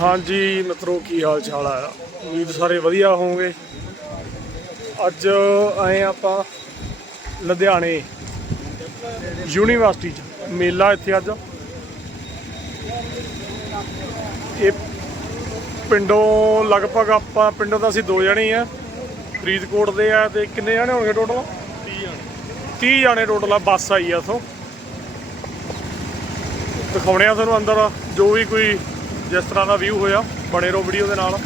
ਹਾਂਜੀ ਮਿੱਤਰੋ ਕੀ ਹਾਲ ਚਾਲ ਆ? ਉਮੀਦ ਸਾਰੇ ਵਧੀਆ ਹੋਵੋਗੇ। ਅੱਜ ਆਏ ਆਪਾਂ ਲੁਧਿਆਣੇ ਯੂਨੀਵਰਸਿਟੀ ਚ ਮੇਲਾ ਇੱਥੇ ਅੱਜ। ਇਹ ਪਿੰਡੋਂ ਲਗਭਗ ਆਪਾਂ ਪਿੰਡੋਂ ਤਾਂ ਅਸੀਂ ਦੋ ਜਣੇ ਆ। ਫਰੀਦਕੋਟ ਦੇ ਆ ਤੇ ਕਿੰਨੇ ਜਣੇ ਹੋਣਗੇ ਟੋਟਲ 30 ਜਣੇ। 30 ਜਣੇ ਟੋਟਲ ਆ ਬੱਸ ਆਈ ਆ ਉਥੋਂ ਦਿਖਾਉਣੇ ਆ ਤੁਹਾਨੂੰ ਅੰਦਰ ਜੋ ਵੀ ਕੋਈ ਜਿਸ ਤਰ੍ਹਾਂ ਦਾ ਵਿਊ ਹੋਇਆ ਬਣੇ ਰਹੋ ਵੀਡੀਓ ਦੇ ਨਾਲ।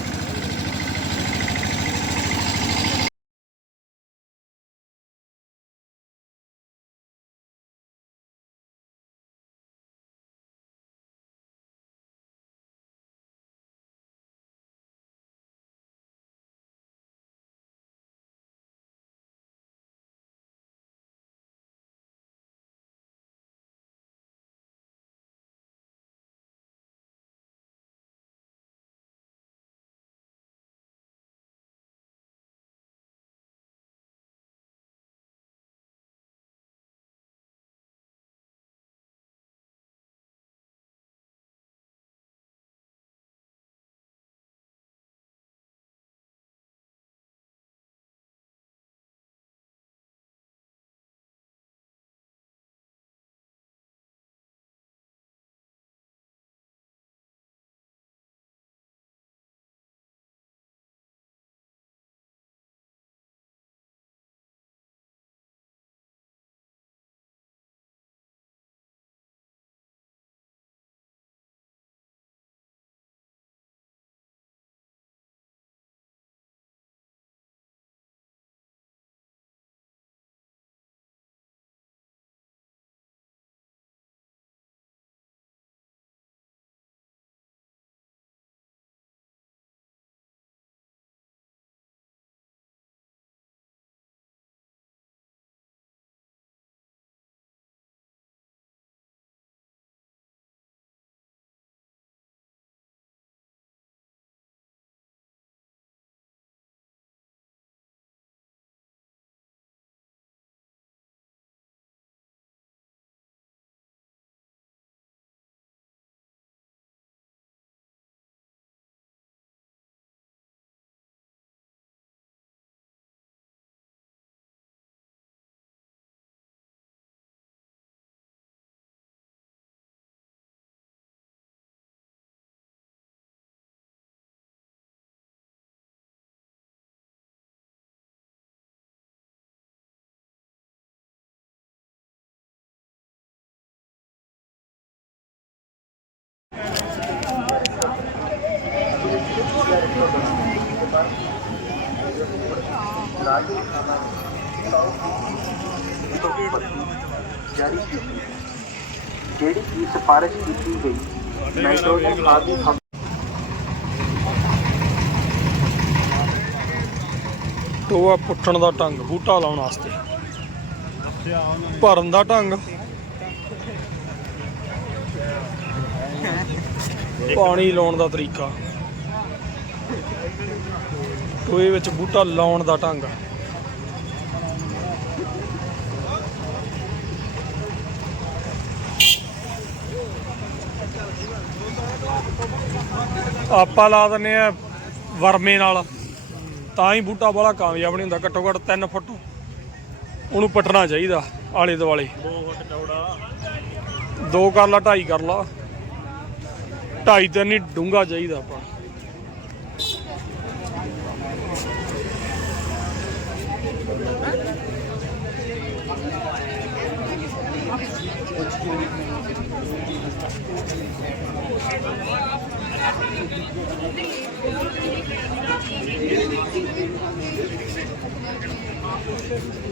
ਜਾਰੀ ਕੀਤੀ ਜਿਹੜੀ ਕਿ ਸਿਫਾਰਿਸ਼ ਕੀਤੀ ਗਈ ਨਾਈਟ੍ਰੋਜਨ ਆਦਿ ਖਮ- ਟੋਆ ਪੁੱਟਣ ਦਾ ਢੰਗ, ਬੂਟਾ ਲਾਉਣ ਵਾਸਤੇ। ਭਰਨ ਦਾ ਢੰਗ। ਪਾਣੀ ਲਾਉਣ ਦਾ ਤਰੀਕਾ। ਟੋਏ ਵਿੱਚ ਬੂਟਾ ਲਾਉਣ ਦਾ ਢੰਗ। ਆਪਾਂ ਲਾ ਦਿੰਨੇ ਆ ਵਰਮੇ ਨਾਲ। ਤਾਂ ਹੀ ਬੂਟਾ ਬੜਾ ਕਾਮਯਾਬ ਨਹੀਂ ਹੁੰਦਾ ਘੱਟੋ ਘੱਟ 3 ਫੁੱਟ ਉਹਨੂੰ ਪਟਣਾ ਚਾਹੀਦਾ ਆਲੇ ਦੁਆਲੇ। 2 ਫੁੱਟ ਚੌੜਾ। 2 ਕਰ ਲਾ 2.5 ਕਰ ਲਾ। 2.5 ਤਾਂ ਨਹੀਂ ਡੂੰਗਾ ਚਾਹੀਦਾ ਆਪਾਂ।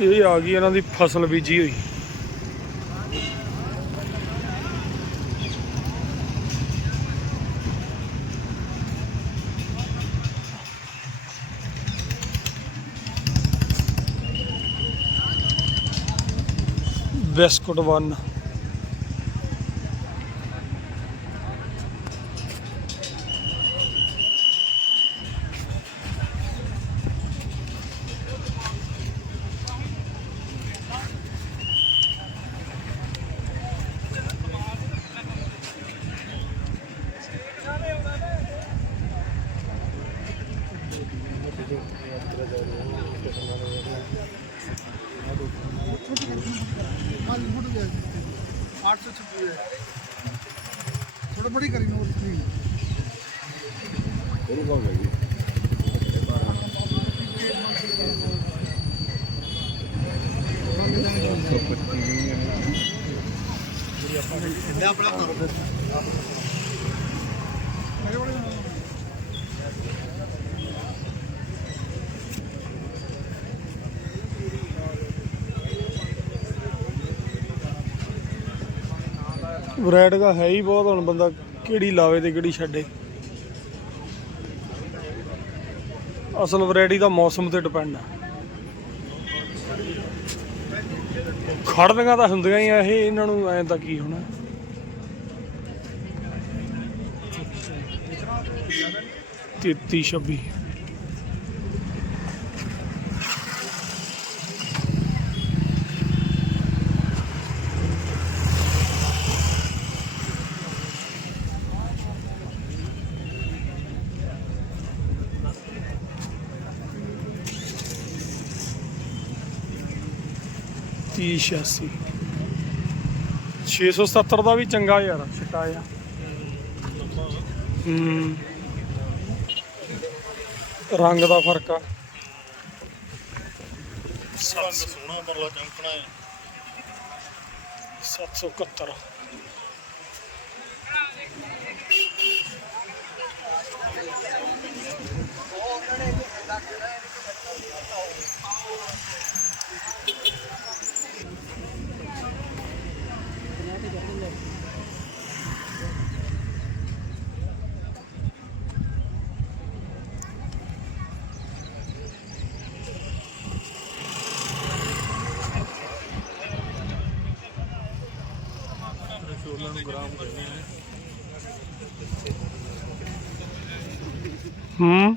ਇਹ ਆ ਗਈ ਇਹਨਾਂ ਦੀ ਫਸਲ ਬੀਜੀ ਹੋਈ। ਬਿਸਕੁਟ ਵੈਰਾਈਟੀਆਂ ਹੈ ਹੀ ਬਹੁਤ, ਹੁਣ ਬੰਦਾ ਕਿਹੜੀ ਲਾਵੇ ਤੇ ਕਿਹੜੀ ਛੱਡੇ। ਅਸਲ ਵੈਰਾਈਟੀ ਦਾ ਮੌਸਮ ਤੇ ਡਿਪੈਂਡ ਆ। ਖੜਦੀਆਂ ਤਾਂ ਹੁੰਦੀਆਂ ਹੀ ਆ ਇਹ ਇਹਨਾਂ ਨੂੰ ਐਂ ਤਾਂ ਕੀ ਹੋਣਾ? ਤੇਤੀ ਛੱਬੀ। ਤੀਹ ਛਿਆਸੀ 670 ਦਾ ਵੀ ਚੰਗਾ ਯਾਰ ਛਟਾ ਆ ਹੂੰ। ਰੰਗ ਦਾ ਫ਼ਰਕ ਆ। ਰੰਗ ਸੋਹਣਾ ਪਰਲਾ ਚਮਕਣਾ ਹੈ। 771 ਛੋਲਾਂ ਨੂੰ ਗ੍ਰਾਮ ਕਹਿੰਦੇ ਨੇ ਹੂੰ।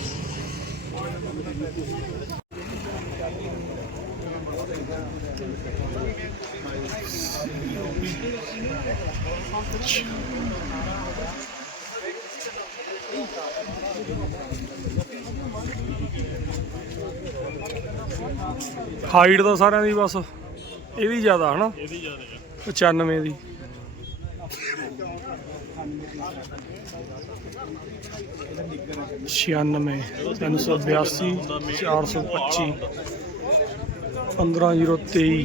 ਹਾਈਟ ਤਾਂ ਸਾਰਿਆਂ ਦੀ ਬਸ ਇਹਦੀ ਜ਼ਿਆਦਾ ਹਨਾ? ਇਹਦੀ ਜ਼ਿਆਦਾ 95 ਦੀ। छियानवे तीन सौ बयासी चार सौ पच्ची पंद्रह ज़ीरो तेई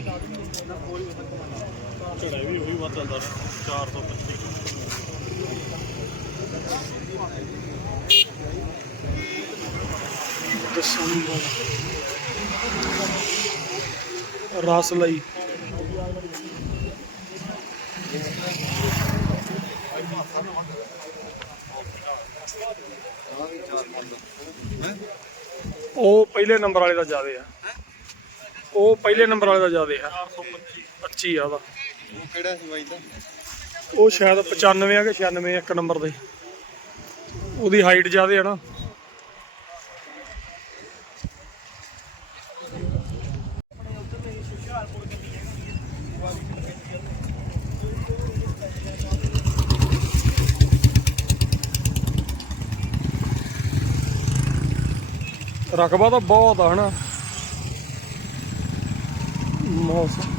दसंबर। ਪਹਿਲੇ ਨੰਬਰ ਵਾਲੇ ਦਾ ਜ਼ਿਆਦੇ ਆ। ਉਹ ਪਹਿਲੇ ਨੰਬਰ ਵਾਲੇ ਦਾ ਜ਼ਿਆਦੇ ਆ। 25 ਆ ਉਹਦਾ। ਉਹ ਕਿਹੜਾ ਸੀ ਬਾਈ ਦਾ? ਉਹ ਸ਼ਾਇਦ 95 ਆ ਕਿ 96 ਇੱਕ ਨੰਬਰ ਦੇ। ਉਹਦੀ ਹਾਈਟ ਜ਼ਿਆਦੇ ਆ ਨਾ। ਰਕਬਾ ਤਾਂ ਬਹੁਤ ਆ ਹਨਾ? ਮੌਸਮ।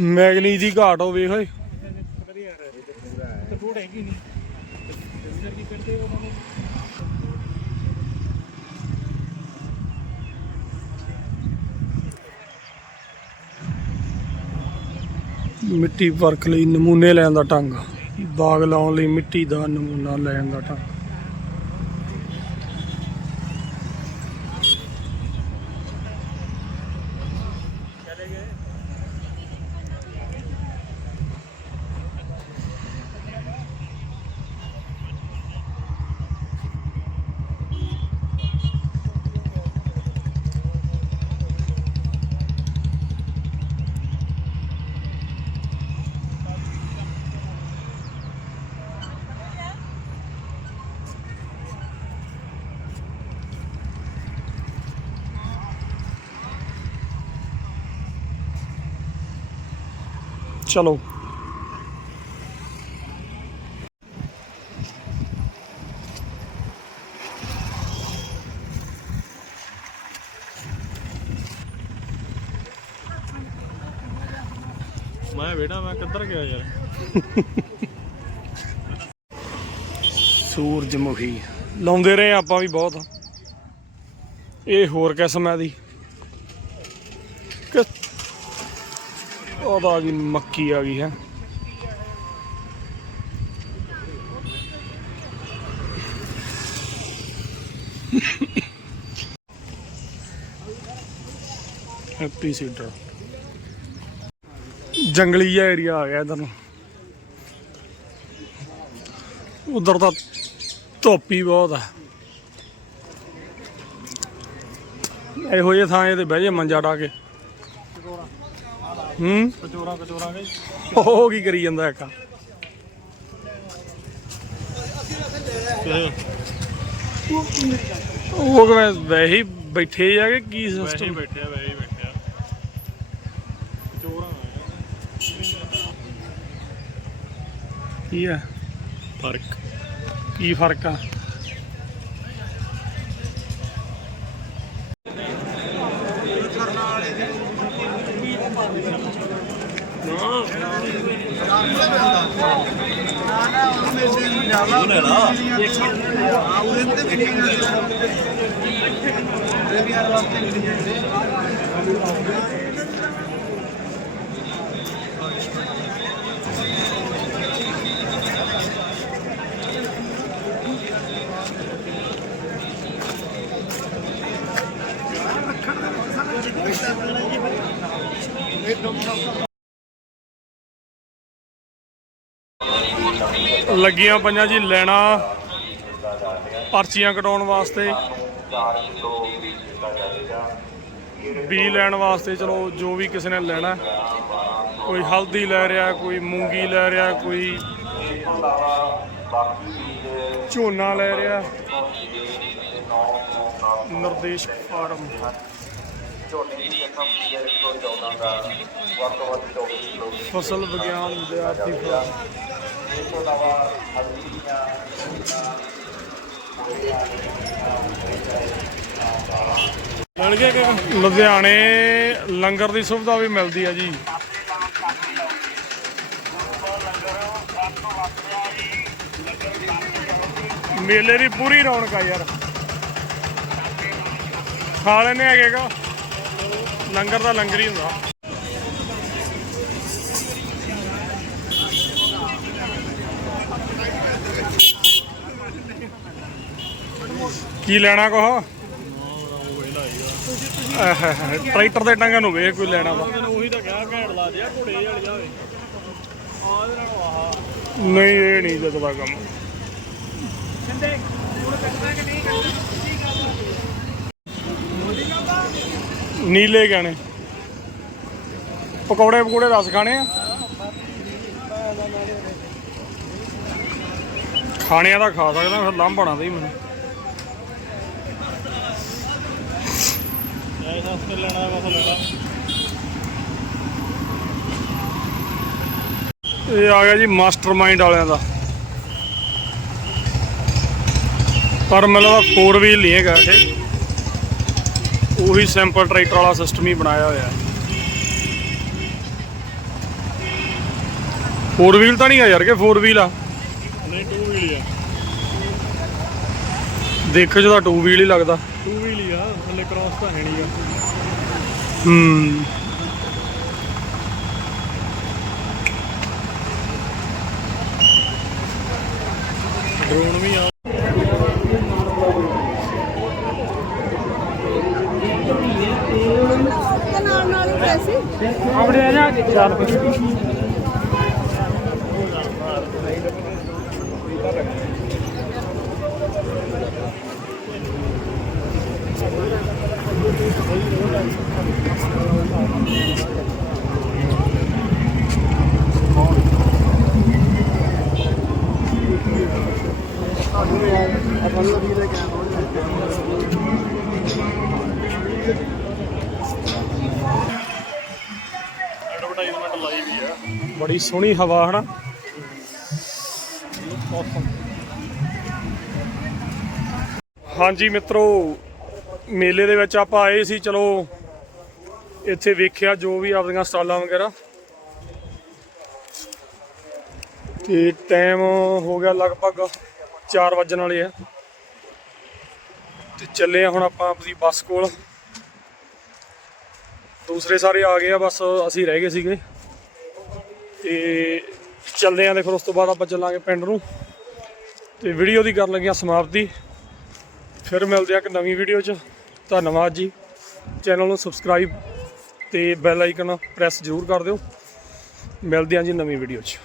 ਮੈਗਨੀਜ਼ ਦੀ ਘਾਟ ਹੋਵੇ ਹੋਏ ਮਿੱਟੀ ਪਰਖ ਲਈ ਨਮੂਨੇ ਲੈਣ ਦਾ ਢੰਗ। ਬਾਗ ਲਾਉਣ ਲਈ ਮਿੱਟੀ ਦਾ ਨਮੂਨਾ ਲੈਣ ਦਾ ਢੰਗ। ਚਲੋ। ਮੈਂ ਵੇੜਾ ਮੈਂ ਕਿੱਧਰ ਗਿਆ ਯਾਰ? ਸੂਰਜਮੁਖੀ। ਲਾਉਂਦੇ ਰਹੇ ਆਪਾਂ ਵੀ ਬਹੁਤ। ਇਹ ਹੋਰ ਕਿਸਮ ਹੈ ਦੀ ਆ ਗਈ ਮੱਕੀ ਆ ਗਈ ਹੈ। ਹੈਪੀ ਸੀਡਰ ਜੰਗਲੀ ਜਿਹਾ ਏਰੀਆ ਆ ਗਿਆ ਇਧਰ ਨੂੰ। ਉਧਰ ਤਾਂ ਧੁੱਪ ਹੀ ਬਹੁਤ ਆ। ਇਹੋ ਜਿਹੇ ਥਾਂ ਤੇ ਬਹਿ ਜੇ ਮੰਜਾ ਢਾ ਕੇ। ਹੂੰ? ਕਚੋਰਾ ਕਚੋਰਾ ਗਈ ਉਹ ਕੀ ਕਰੀ ਜਾਂਦਾ ਇੱਕ ਉਹ ਕਿਵੇਂ ਵੈਸੇ ਹੀ ਬੈਠੇ ਆ ਕਿ ਕੀ ਸਿਸਟਮ ਬੈਠਿਆ ਵੈਸੇ ਹੀ ਬੈਠਿਆ ਕਚੋਰਾ ਕੀ ਆ? ਫ਼ਰਕ। ਕੀ ਫ਼ਰਕ ਆ? Thank you. ਲੱਗੀਆਂ ਪਈਆਂ ਜੀ, ਲੈਣਾ, ਪਰਚੀਆਂ ਕਟਾਉਣ ਵਾਸਤੇ। ਬੀ ਲੈਣ ਵਾਸਤੇ, ਚਲੋ, ਜੋ ਵੀ ਕਿਸੇ ਨੇ ਲੈਣਾ ਕੋਈ ਹਲਦੀ ਲੈ ਰਿਹਾ, ਕੋਈ ਮੂੰਗੀ ਲੈ ਰਿਹਾ, ਕੋਈ ਝੋਨਾ ਲੈ ਰਿਹਾ। ਨਿਰਦੇਸ਼ ਫਾਰਮ। ਫਸਲ ਵਿਗਿਆਨ ਵਿਦਿਆਰਥੀ ਫਾਰਮ ਇਸ ਤੋਂ ਇਲਾਵਾ ਹਲਦੀ ਮਿਲ ਗਿਆ ਕਿ ਲੁਧਿਆਣੇ ਲੰਗਰ ਦੀ ਸੁਵਿਧਾ ਵੀ ਮਿਲਦੀ ਆ ਜੀ। ਮੇਲੇ ਦੀ ਪੂਰੀ ਰੌਣਕ ਆ ਯਾਰ। ਖਾ ਲੈਨੇ ਹੈਗੇਗਾ ਲੰਗਰ ਦਾ ਲੰਗਰ ਹੀ ਹੁੰਦਾ। ਕੀ ਲੈਣਾ ਕੋਹ ਟਰੈਕਟਰ ਦੇ ਟੰਗਾਂ ਨੂੰ ਵੇਖ ਕੋਈ ਲੈਣਾ ਵਾ। ਉਹੀ ਤਾਂ ਕਿਹਾ ਘੈਂਟ ਲਾ ਦਿਆ ਘੋੜੇ ਵਾਲੀ ਜਾਵੇ ਆ ਇਹਦੇ ਨਾਲੋਂ ਆਹ। ਨਹੀਂ ਇਹ ਨਹੀਂ ਜਗਦਾ ਕੰਮ। ਨੀਲੇ ਗਾਣੇ ਪਕੌੜੇ ਪਕੌੜੇ ਰਸ ਖਾਣੇ ਆ? ਖਾਣਿਆਂ ਦਾ ਖਾ ਸਕਦਾ, ਫਿਰ ਲਾਂਭਣਾ ਦੇ ਹੀ ਮੈਨੂੰ। ਐ ਸਸਤੇ ਲੈਣਾ ਬਸ ਲੈਣਾ ਇਹ ਆ ਗਿਆ ਜੀ ਮਾਸਟਰਮਾਈਂਡ ਵਾਲਿਆਂ ਦਾ। ਪਰ ਮੈਨੂੰ ਲੱਗਦਾ 4 ਵੀਲ ਨਹੀਂ ਹੈਗਾ ਇਹ ਉਹੀ ਸਿੰਪਲ ਟਰੈਕਟਰ ਵਾਲਾ ਸਿਸਟਮ ਹੀ ਬਣਾਇਆ ਹੋਇਆ ਹੈ। 4 ਵੀਲ ਤਾਂ ਨਹੀਂ ਆ ਯਾਰ ਕਿ 4 ਵੀਲ ਆ? ਨਹੀਂ ਟੂ ਵੀਲ ਆ। ਦੇਖੋ ਜਿਹਦਾ 2 ਵੀਲ ਹੀ ਲੱਗਦਾ। ਟੂ ਵੀਲ ਹੀ ਆ ਥੱਲੇ ਕ੍ਰਾਸ ਤਾਂ ਹੈ ਨਹੀਂ ਆ। ਹੂੰ। ਡਰੋਨ ਵੀ ਆ ਨਾਲ ਨਾਲ ਹੀ ਪੈਸੇ ਆਪਣੇ ਨਾ ਚਾਰ ਐਡਵਰਟਾਈਜ਼ਮੈਂਟ ਲਾਈ ਵੀ ਆ ਬੜੀ ਸੋਹਣੀ ਹਵਾ, ਹਨਾ? ਹਾਂਜੀ ਮਿੱਤਰੋ, ਮੇਲੇ ਦੇ ਵਿੱਚ ਆਪਾਂ ਆਏ ਸੀ, ਚਲੋ, ਇੱਥੇ ਵੇਖਿਆ ਜੋ ਵੀ ਆਪਦੀਆਂ ਸਟਾਲਾਂ ਵਗੈਰਾ। ਤੇ ਟਾਈਮ ਹੋ ਗਿਆ ਲਗਭਗ 4 ਵਜਣ ਵਾਲੇ ਆ। ਤੇ ਚੱਲੇ ਆ ਹੁਣ ਆਪਾਂ ਆਪਣੀ ਬੱਸ ਕੋਲ। ਦੂਸਰੇ ਸਾਰੇ ਆ ਗਏ ਆ, ਬਸ ਅਸੀਂ ਰਹਿ ਗਏ ਸੀਗੇ। ਤੇ ਚੱਲਦੇ ਆਂ ਤੇ ਫਿਰ ਉਸ ਤੋਂ ਬਾਅਦ ਆਪਾਂ ਚੱਲਾਂਗੇ ਪਿੰਡ ਨੂੰ। ਤੇ ਵੀਡੀਓ ਦੀ ਕਰਨ ਲੱਗਿਆ ਸਮਾਪਤੀ। ਫਿਰ ਮਿਲਦੇ ਆ ਇੱਕ ਨਵੀਂ ਵੀਡੀਓ 'ਚ। ਧੰਨਵਾਦ ਜੀ। ਚੈਨਲ ਨੂੰ ਸਬਸਕ੍ਰਾਈਬ ਤੇ ਬੈਲ ਆਈਕਨ ਪ੍ਰੈਸ ਜ਼ਰੂਰ ਕਰ ਦਿਓ। ਮਿਲਦੇ ਆਂ ਜੀ ਨਵੀਂ ਵੀਡੀਓ 'ਚ।